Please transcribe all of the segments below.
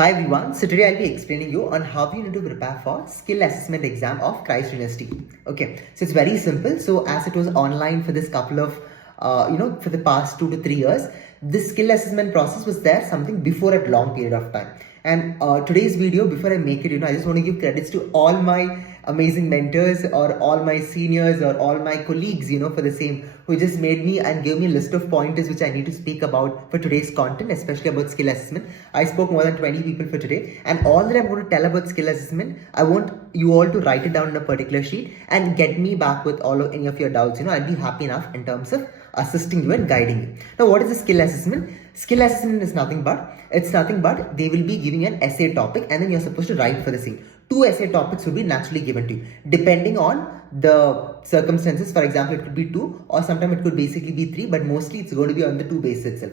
Hi everyone, so today I'll be explaining you on how you need to prepare for skill assessment exam of Christ University. Okay, so it's very simple. So as it was online for this couple of, for the past 2 to 3 years, this skill assessment process was there something before a long period of time. And today's video, before I make it, I just want to give credits to all my amazing mentors or all my seniors or all my colleagues, for the same, who just made me and gave me a list of pointers which I need to speak about for today's content, especially about skill assessment. I spoke more than 20 people for today, and all that I'm going to tell about skill assessment, I want you all to write it down on a particular sheet and get me back with any of your doubts. I'll be happy enough in terms of assisting you and guiding you. Now, what is the skill assessment? Skill assessment is nothing but they will be giving an essay topic and then you're supposed to write for the same. 2 essay topics will be naturally given to you depending on the circumstances. For example, it could be 2 or sometimes it could basically be 3, but mostly it's going to be on the 2 basis itself.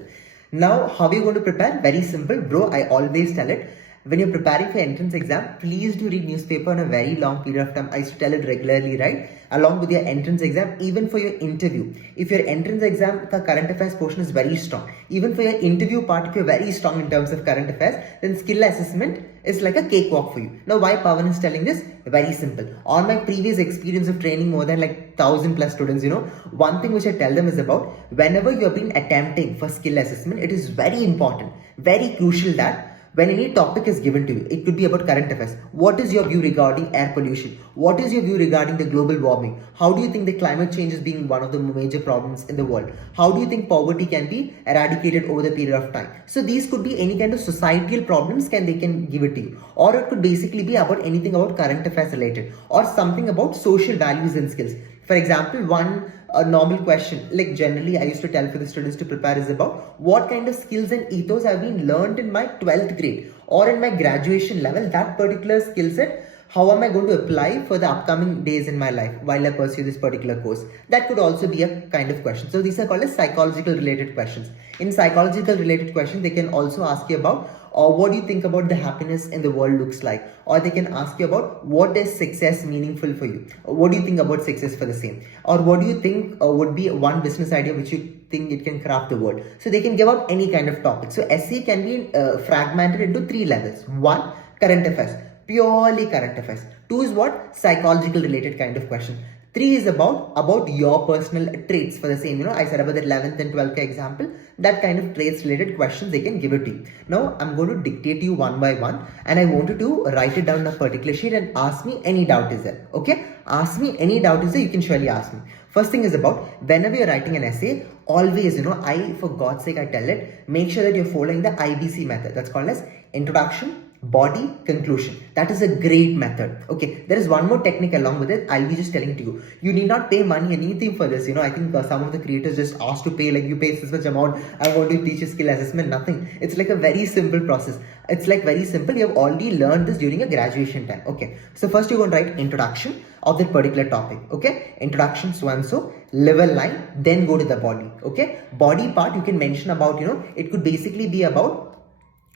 Now, how are you going to prepare? Very simple, bro. I always tell it. When you're preparing for entrance exam, please do read newspaper on a very long period of time. I used to tell it regularly, right? Along with your entrance exam, even for your interview. If your entrance exam, the current affairs portion is very strong. Even for your interview part, if you're very strong in terms of current affairs, then skill assessment is like a cakewalk for you. Now, why Pawan is telling this? Very simple. On my previous experience of training more than 1,000 plus students, one thing which I tell them is about whenever you have been attempting for skill assessment, it is very important, very crucial that when any topic is given to you, it could be about current affairs. What is your view regarding air pollution? What is your view regarding the global warming? How do you think the climate change is being one of the major problems in the world? How do you think poverty can be eradicated over the period of time? So these could be any kind of societal problems they can give it to you. Or it could basically be about anything about current affairs related or something about social values and skills. For example, a normal question, like generally I used to tell for the students to prepare is about what kind of skills and ethos have been learned in my 12th grade or in my graduation level, that particular skill set, how am I going to apply for the upcoming days in my life while I pursue this particular course? That could also be a kind of question. So these are called as psychological related questions. In psychological related questions, they can also ask you about what do you think about the happiness in the world looks like? Or they can ask you about what is success meaningful for you? Or what do you think about success for the same? Or what do you think would be one business idea which you think it can craft the world? So they can give up any kind of topic. So essay can be fragmented into 3 levels. 1, current affairs, purely current affairs. 2 is what? Psychological related kind of question. 3 is about your personal traits for the same. I said about the 11th and 12th example, that kind of traits related questions they can give it to you. Now, I'm going to dictate to you one by one and I want you to write it down on a particular sheet and ask me any doubt is there. Okay? Ask me any doubt is there, you can surely ask me. First thing is about whenever you're writing an essay, always, for God's sake, I tell it, make sure that you're following the IBC method. That's called as introduction, body, conclusion. That is a great method. Okay, there is one more technique along with it. I'll be just telling to you. You need not pay money anything for this. I think some of the creators just asked to pay, you pay this much amount. I want to teach a skill assessment. Nothing. It's like a very simple process. It's like very simple. You have already learned this during your graduation time. Okay, so first you're going to write introduction of that particular topic. Okay, introduction so and so, level line, then go to the body. Okay, body part you can mention about, it could basically be about,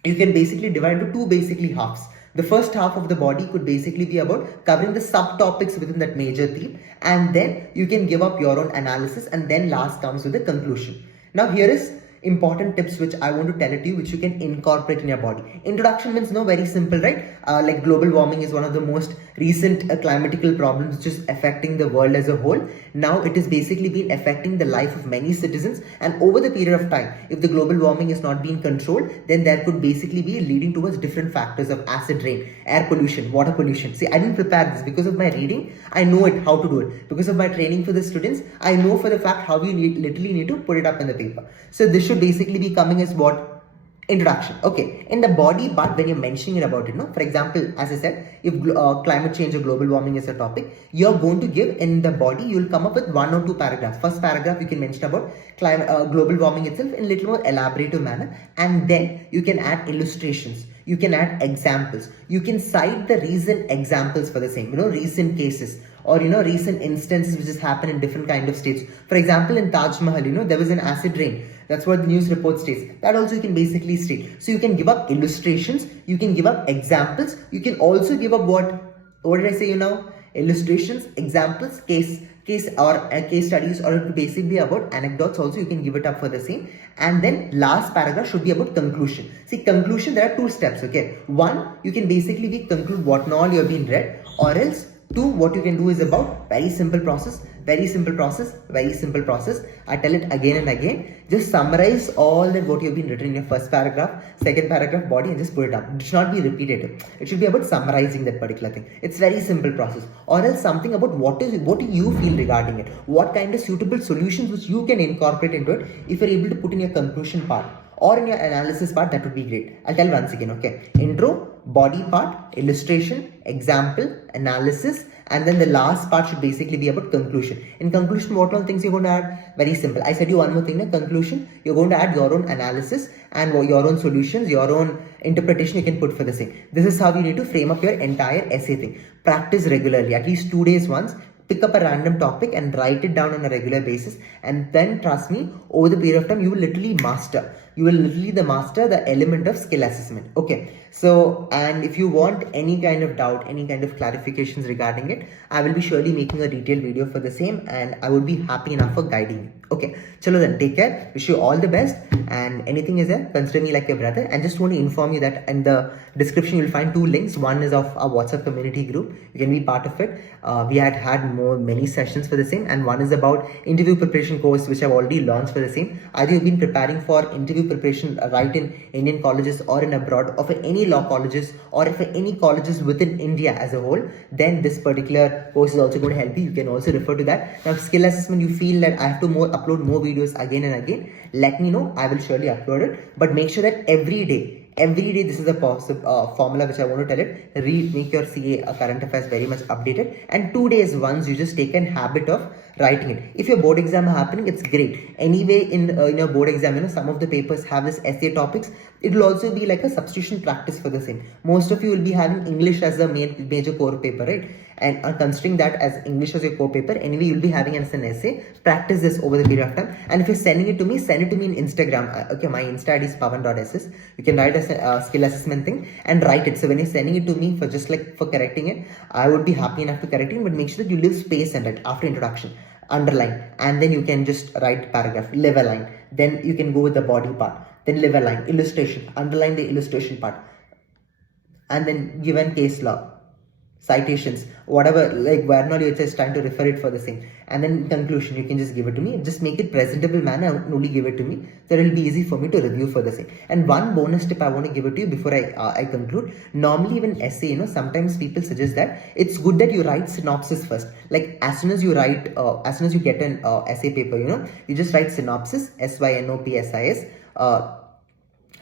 you can basically divide into 2 basically halves. The first half of the body could basically be about covering the subtopics within that major theme, and then you can give up your own analysis, and then last comes with the conclusion. Now here is important tips which I want to tell it to you, which you can incorporate in your body. Introduction means very simple, right? Like global warming is one of the most recent climatical problems which is affecting the world as a whole. Now it is basically been affecting the life of many citizens, and over the period of time, if the global warming is not being controlled, then there could basically be leading towards different factors of acid rain, air pollution, water pollution. See, I didn't prepare this because of my reading. I know it how to do it. Because of my training for the students, I know for the fact how you literally need to put it up in the paper. So this should basically be coming as what? Introduction. Okay, in the body part, when you're mentioning it about it, for example, as I said, if climate change or global warming is a topic, you're going to give in the body, you'll come up with 1 or 2 paragraphs. First paragraph you can mention about global warming itself in a little more elaborative manner, and then you can add illustrations, you can add examples, you can cite the recent examples for the same, recent cases or recent instances which has happened in different kind of states. For example, in Taj Mahal, there was an acid rain. That's what the news report states. That also you can basically state. So you can give up illustrations, you can give up examples, you can also give up what did I say illustrations, examples, case or case studies, or it could basically be about anecdotes also. You can give it up for the same. And then last paragraph should be about conclusion. See, conclusion, there are two steps. Okay, one, you can basically conclude what and all you have been read, or else two, what you can do is about very simple process, very simple process, very simple process. I tell it again and again. Just summarize all that what you've been written in your first paragraph, second paragraph, body, and just put it up. It should not be repetitive. It should be about summarizing that particular thing. It's very simple process. Or else something about what do you feel regarding it? What kind of suitable solutions which you can incorporate into it if you're able to put in your conclusion part or in your analysis part, that would be great. I'll tell once again, okay? Intro, body part, illustration, example, analysis, and then the last part should basically be about conclusion. In conclusion, what all things you're going to add? Very simple. I said you one more thing. In conclusion, you're going to add your own analysis and your own solutions, your own interpretation you can put for the same. This is how you need to frame up your entire essay thing. Practice regularly, at least 2 days once. Pick up a random topic and write it down on a regular basis, and then trust me, over the period of time, you will literally master. You will literally master the element of skill assessment. Okay. So, and if you want any kind of doubt, any kind of clarifications regarding it, I will be surely making a detailed video for the same, and I would be happy enough for guiding you. Okay. Chalo then, take care. Wish you all the best. And anything is there, consider me like your brother. And just want to inform you that in the description, you'll find 2 links. One is of our WhatsApp community group. You can be part of it. We had many sessions for the same. And one is about interview preparation course, which I've already launched for the same. Either you've been preparing for interview preparation right in Indian colleges or in abroad, or for any law colleges, or for any colleges within India as a whole, then this particular course is also going to help you. You can also refer to that. Now, skill assessment, you feel that I have to upload more videos again and again, let me know. I will surely upload it. But make sure that every day, this is a formula which I want to tell it. Make your CA current affairs very much updated, and 2 days once you just take a habit of writing it. If your board exam are happening, it's great. Anyway, in your board exam, some of the papers have this essay topics. It will also be like a substitution practice for the same. Most of you will be having English as the major core paper, right? And considering that as English as your core paper, anyway, you'll be having as an essay. Practice this over the period of time. And if you're sending it to me, send it to me in Instagram. Okay, my Insta ID is pawan.ss. You can write a skill assessment thing and write it. So when you're sending it to me for just like for correcting it, I would be happy enough to correct it, but make sure that you leave space in it after introduction. Underline, and then you can just write paragraph, leave a line. Then you can go with the body part, then leave a line, illustration, underline the illustration part, and then given case law, citations, whatever, like where not you're just trying to refer it for the same. And then in conclusion, you can just give it to me. Just make it presentable manner and only give it to me. So it will be easy for me to review for the same. And one bonus tip I want to give it to you before I conclude. Normally, even essay, sometimes people suggest that it's good that you write synopsis first. Like as soon as you write, as soon as you get an essay paper, you just write synopsis, synopsis.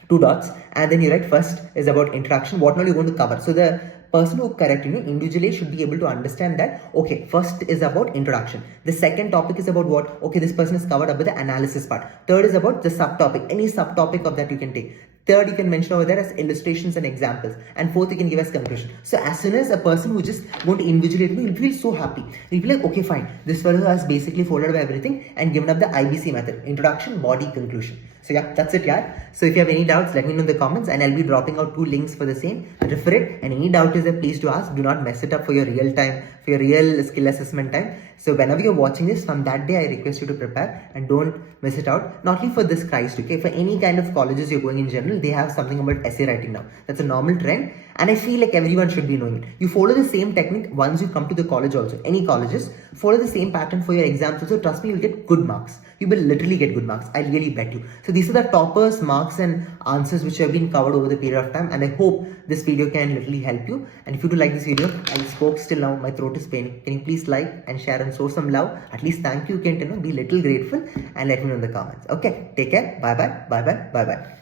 2 dots, and then you write first is about introduction, what all you're going to cover. So the person who correct individually should be able to understand that, okay, first is about introduction, the second topic is about what, okay, this person is covered up with the analysis part, third is about the subtopic, any subtopic of that you can take, third you can mention over there as illustrations and examples, and fourth you can give as conclusion. So as soon as a person who just going to invigilate me, he'll feel so happy. He'll be like, okay, fine, this fellow has basically followed everything and given up the IBC method, introduction, body, conclusion. So yeah, that's it, yeah. So if you have any doubts, let me know in the comments, and I'll be dropping out 2 links for the same. Refer it, and any doubt is there, please do ask. Do not mess it up for your real time, for your real skill assessment time. So whenever you're watching this, from that day, I request you to prepare and don't miss it out. Not only for this Christ, okay, for any kind of colleges you're going in general, they have something about essay writing now. That's a normal trend, and I feel like everyone should be knowing it. You follow the same technique once you come to the college also. Any colleges, follow the same pattern for your exams also. Trust me, you'll get good marks. You will literally get good marks. I really bet you. So these are the toppers, marks and answers which have been covered over the period of time, and I hope this video can literally help you. And if you do like this video, I spoke still now, my throat is paining. Can you please like and share and show some love? At least thank you, can be little grateful, and let me know in the comments. Okay, take care. Bye bye. Bye bye. Bye bye.